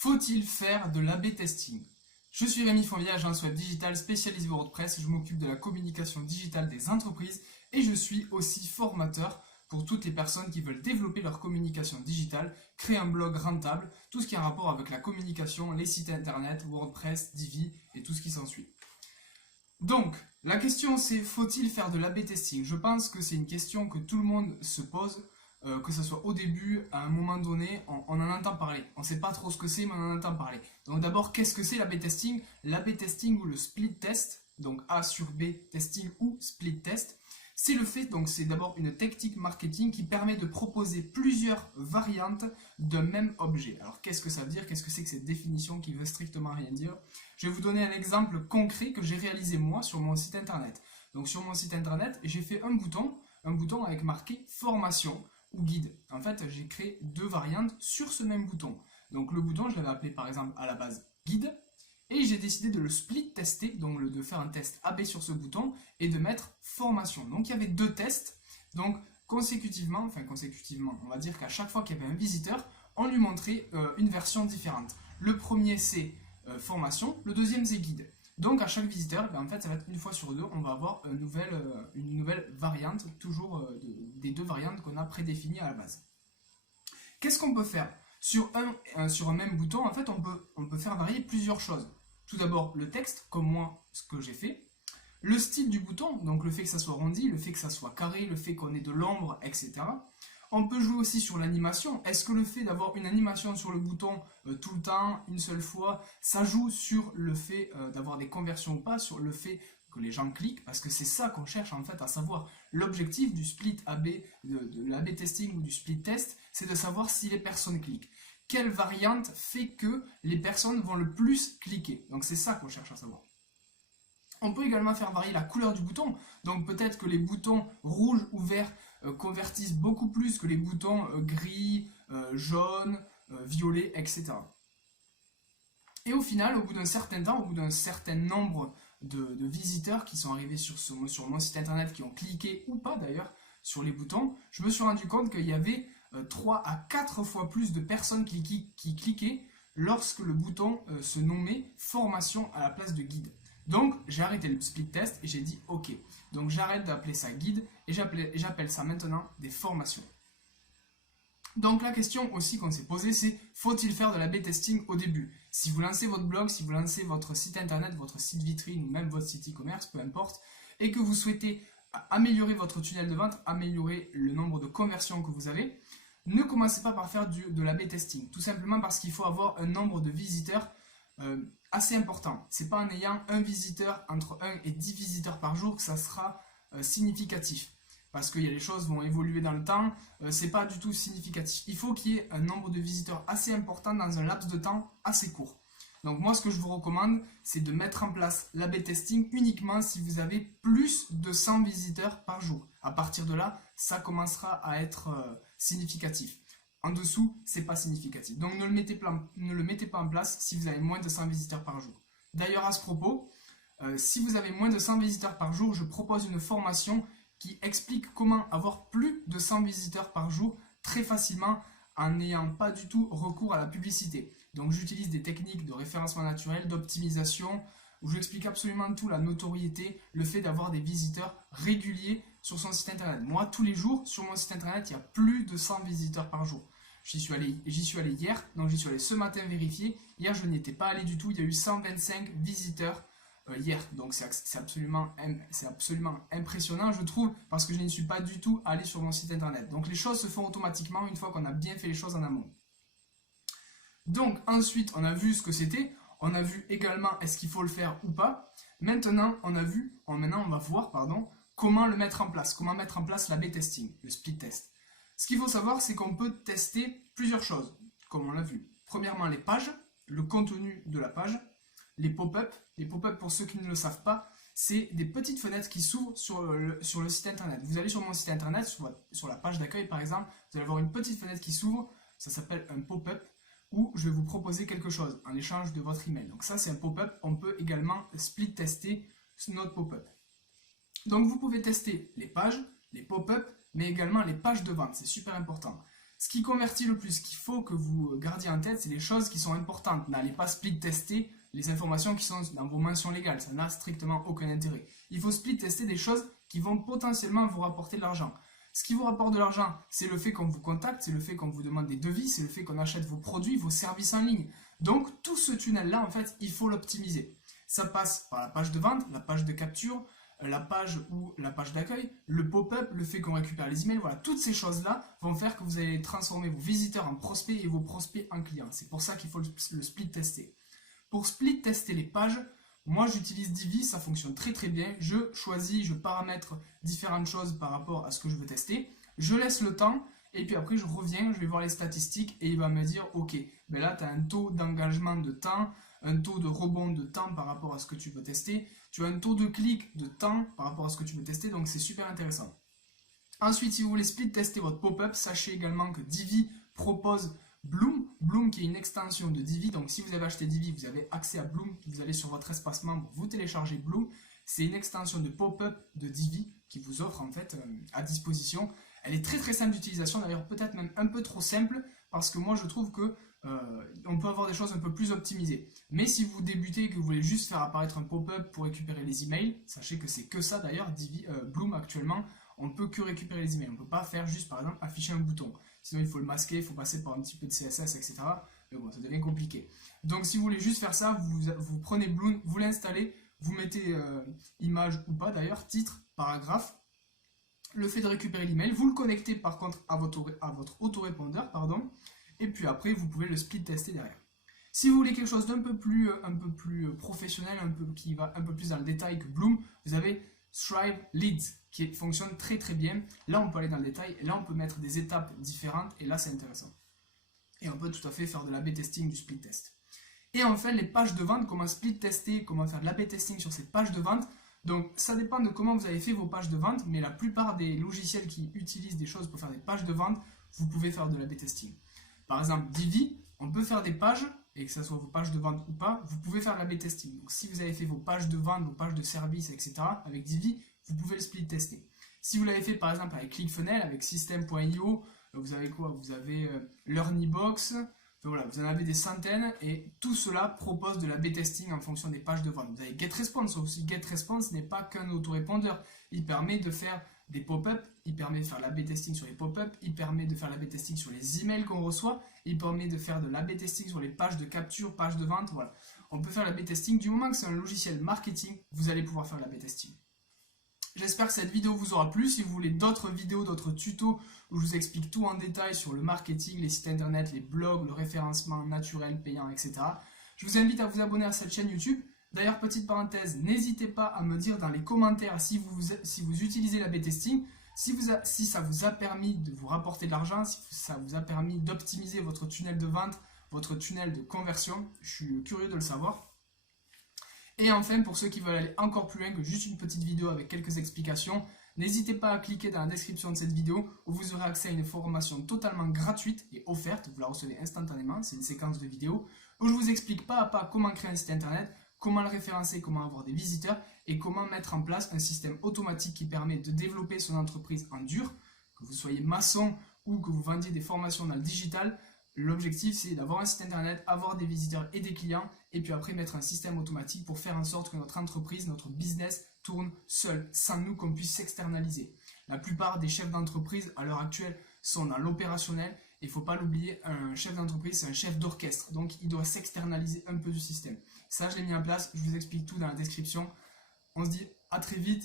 Faut-il faire de l'A/B testing? Je suis Rémi Fonvier, agence web digital spécialisé WordPress. Je m'occupe de la communication digitale des entreprises et je suis aussi formateur pour toutes les personnes qui veulent développer leur communication digitale, créer un blog rentable, tout ce qui a un rapport avec la communication, les sites internet, WordPress, Divi et tout ce qui s'ensuit. Donc, la question c'est, faut-il faire de l'A/B testing? Je pense que c'est une question que tout le monde se pose, que ce soit au début, à un moment donné, on en entend parler. On ne sait pas trop ce que c'est, mais on en entend parler. Donc d'abord, qu'est-ce que c'est l'A/B testing? L'A/B testing ou le split test, donc A sur B testing ou split test, c'est le fait, donc c'est d'abord une technique marketing qui permet de proposer plusieurs variantes d'un même objet. Alors qu'est-ce que ça veut dire? Qu'est-ce que c'est que cette définition qui veut strictement rien dire? Je vais vous donner un exemple concret que j'ai réalisé moi sur mon site internet. Donc sur mon site internet, j'ai fait un bouton avec marqué formation ou guide. En fait, j'ai créé deux variantes sur ce même bouton. Donc le bouton, je l'avais appelé par exemple à la base guide. Et j'ai décidé de le split tester, donc de faire un test AB sur ce bouton et de mettre formation. Donc il y avait deux tests, donc consécutivement, on va dire qu'à chaque fois qu'il y avait un visiteur, on lui montrait une version différente. Le premier c'est formation, le deuxième c'est guide. Donc à chaque visiteur, en fait ça va être une fois sur deux, on va avoir une nouvelle variante, toujours des deux variantes qu'on a prédéfinies à la base. Qu'est-ce qu'on peut faire? Sur un même bouton, en fait, on peut faire varier plusieurs choses. Tout d'abord, le texte, comme moi, ce que j'ai fait. Le style du bouton, donc le fait que ça soit arrondi, le fait que ça soit carré, le fait qu'on ait de l'ombre, etc. On peut jouer aussi sur l'animation. Est-ce que le fait d'avoir une animation sur le bouton tout le temps, une seule fois, ça joue sur le fait d'avoir des conversions ou pas, sur le fait que les gens cliquent, parce que c'est ça qu'on cherche en fait à savoir. L'objectif du split AB, de l'AB testing ou du split test, c'est de savoir si les personnes cliquent. Quelle variante fait que les personnes vont le plus cliquer? Donc c'est ça qu'on cherche à savoir. On peut également faire varier la couleur du bouton. Donc peut-être que les boutons rouge ou vert convertissent beaucoup plus que les boutons gris, jaune, violet, etc. Et au final, au bout d'un certain temps, au bout d'un certain nombre de visiteurs qui sont arrivés sur mon site internet, qui ont cliqué ou pas d'ailleurs sur les boutons, je me suis rendu compte qu'il y avait 3 à 4 fois plus de personnes qui cliquaient lorsque le bouton se nommait formation à la place de guide. Donc j'ai arrêté le split test et j'ai dit ok, donc j'arrête d'appeler ça guide et j'appelle ça maintenant des formations. Donc la question aussi qu'on s'est posée, c'est faut-il faire de l'A/B testing au début? Si vous lancez votre blog, si vous lancez votre site internet, votre site vitrine ou même votre site e-commerce, peu importe, et que vous souhaitez améliorer votre tunnel de vente, améliorer le nombre de conversions que vous avez, ne commencez pas par faire de l'A/B testing. Tout simplement parce qu'il faut avoir un nombre de visiteurs assez important. C'est pas en ayant un visiteur, entre 1 et 10 visiteurs par jour que ça sera significatif. Parce que les choses vont évoluer dans le temps, c'est pas du tout significatif. Il faut qu'il y ait un nombre de visiteurs assez important dans un laps de temps assez court. Donc moi ce que je vous recommande, c'est de mettre en place l'A/B testing uniquement si vous avez plus de 100 visiteurs par jour. À partir de là, ça commencera à être significatif. En dessous, c'est pas significatif. Donc ne le mettez pas en place si vous avez moins de 100 visiteurs par jour. D'ailleurs à ce propos, si vous avez moins de 100 visiteurs par jour, je propose une formation qui explique comment avoir plus de 100 visiteurs par jour très facilement en n'ayant pas du tout recours à la publicité. Donc j'utilise des techniques de référencement naturel, d'optimisation, où j'explique absolument tout, la notoriété, le fait d'avoir des visiteurs réguliers sur son site internet. Moi, tous les jours, sur mon site internet, il y a plus de 100 visiteurs par jour. J'y suis allé hier, donc j'y suis allé ce matin vérifier. Hier, je n'y étais pas allé du tout, il y a eu 125 visiteurs hier. Donc c'est absolument impressionnant, je trouve, parce que je n'y suis pas du tout allé sur mon site internet. Donc les choses se font automatiquement une fois qu'on a bien fait les choses en amont. Donc ensuite, on a vu ce que c'était. On a vu également est-ce qu'il faut le faire ou pas. Maintenant, on va voir comment le mettre en place. Comment mettre en place l'A/B testing, le split test. Ce qu'il faut savoir, c'est qu'on peut tester plusieurs choses, comme on l'a vu. Premièrement, les pages, le contenu de la page, les pop-up. Les pop-up, pour ceux qui ne le savent pas, c'est des petites fenêtres qui s'ouvrent sur le site internet. Vous allez sur mon site internet, sur la page d'accueil par exemple, vous allez avoir une petite fenêtre qui s'ouvre, ça s'appelle un pop-up, où je vais vous proposer quelque chose en échange de votre email. Donc ça c'est un pop-up, on peut également split tester notre pop-up. Donc vous pouvez tester les pages, les pop-up, mais également les pages de vente, c'est super important. Ce qui convertit le plus, ce qu'il faut que vous gardiez en tête, c'est les choses qui sont importantes. N'allez pas split tester les informations qui sont dans vos mentions légales, ça n'a strictement aucun intérêt. Il faut split tester des choses qui vont potentiellement vous rapporter de l'argent. Ce qui vous rapporte de l'argent, c'est le fait qu'on vous contacte, c'est le fait qu'on vous demande des devis, c'est le fait qu'on achète vos produits, vos services en ligne. Donc tout ce tunnel-là, en fait, il faut l'optimiser. Ça passe par la page de vente, la page de capture, la page ou la page d'accueil, le pop-up, le fait qu'on récupère les emails, voilà, toutes ces choses-là vont faire que vous allez transformer vos visiteurs en prospects et vos prospects en clients. C'est pour ça qu'il faut le split tester. Pour split tester les pages, moi j'utilise Divi, ça fonctionne très très bien. Je choisis, je paramètre différentes choses par rapport à ce que je veux tester. Je laisse le temps et puis après je reviens, je vais voir les statistiques et il va me dire ok, ben là tu as un taux d'engagement de temps, un taux de rebond de temps par rapport à ce que tu veux tester. Tu as un taux de clic de temps par rapport à ce que tu veux tester, donc c'est super intéressant. Ensuite, si vous voulez split tester votre pop-up, sachez également que Divi propose Bloom. Bloom qui est une extension de Divi. Donc si vous avez acheté Divi, vous avez accès à Bloom. Vous allez sur votre espace membre, vous téléchargez Bloom. C'est une extension de pop-up de Divi qui vous offre en fait à disposition. Elle est très très simple d'utilisation, d'ailleurs peut-être même un peu trop simple parce que moi je trouve que on peut avoir des choses un peu plus optimisées. Mais si vous débutez et que vous voulez juste faire apparaître un pop-up pour récupérer les emails, sachez que c'est que ça d'ailleurs, Bloom actuellement, on ne peut que récupérer les emails. On ne peut pas faire juste par exemple afficher un bouton. Sinon il faut le masquer, il faut passer par un petit peu de CSS, etc. Mais bon, ça devient compliqué. Donc si vous voulez juste faire ça, vous prenez Bloom, vous l'installez, vous mettez image ou pas d'ailleurs, titre, paragraphe, le fait de récupérer l'email, vous le connectez par contre à votre autorépondeur, pardon, et puis après vous pouvez le split tester derrière. Si vous voulez quelque chose d'un peu plus professionnel, qui va un peu plus dans le détail que Bloom, vous avez Thrive Leads qui fonctionne très très bien. Là on peut aller dans le détail, et là on peut mettre des étapes différentes et là c'est intéressant. Et on peut tout à fait faire de l'A/B testing, du split test. Et enfin les pages de vente, comment split tester, comment faire de l'A/B testing sur ces pages de vente. Donc ça dépend de comment vous avez fait vos pages de vente, mais la plupart des logiciels qui utilisent des choses pour faire des pages de vente, vous pouvez faire de l'A/B testing. Par exemple Divi, on peut faire des pages, et que ce soit vos pages de vente ou pas, vous pouvez faire l'A/B testing. Donc si vous avez fait vos pages de vente, vos pages de service, etc. avec Divi, vous pouvez le split tester. Si vous l'avez fait par exemple avec ClickFunnels, avec System.io, vous avez quoi? Vous avez LearnyBox, voilà, vous en avez des centaines et tout cela propose de l'A/B testing en fonction des pages de vente. Vous avez GetResponse aussi. GetResponse n'est pas qu'un autorépondeur. Il permet de faire des pop-up, il permet de faire l'A/B testing sur les pop-up, il permet de faire l'A/B testing sur les emails qu'on reçoit, il permet de faire de l'A/B testing sur les pages de capture, pages de vente. Voilà. On peut faire l'A/B testing du moment que c'est un logiciel marketing, vous allez pouvoir faire l'A/B testing. J'espère que cette vidéo vous aura plu. Si vous voulez d'autres vidéos, d'autres tutos où je vous explique tout en détail sur le marketing, les sites internet, les blogs, le référencement naturel, payant, etc. Je vous invite à vous abonner à cette chaîne YouTube. D'ailleurs, petite parenthèse, n'hésitez pas à me dire dans les commentaires si vous utilisez l'A/B testing, si ça vous a permis de vous rapporter de l'argent, si ça vous a permis d'optimiser votre tunnel de vente, votre tunnel de conversion. Je suis curieux de le savoir. Et enfin, pour ceux qui veulent aller encore plus loin que juste une petite vidéo avec quelques explications, n'hésitez pas à cliquer dans la description de cette vidéo où vous aurez accès à une formation totalement gratuite et offerte, vous la recevez instantanément, c'est une séquence de vidéos où je vous explique pas à pas comment créer un site internet, comment le référencer, comment avoir des visiteurs et comment mettre en place un système automatique qui permet de développer son entreprise en dur, que vous soyez maçon ou que vous vendiez des formations dans le digital. L'objectif, c'est d'avoir un site internet, avoir des visiteurs et des clients, et puis après mettre un système automatique pour faire en sorte que notre entreprise, notre business tourne seul, sans nous qu'on puisse s'externaliser. La plupart des chefs d'entreprise à l'heure actuelle sont dans l'opérationnel, et il ne faut pas l'oublier, un chef d'entreprise, c'est un chef d'orchestre, donc il doit s'externaliser un peu du système. Ça, je l'ai mis en place, je vous explique tout dans la description. On se dit à très vite.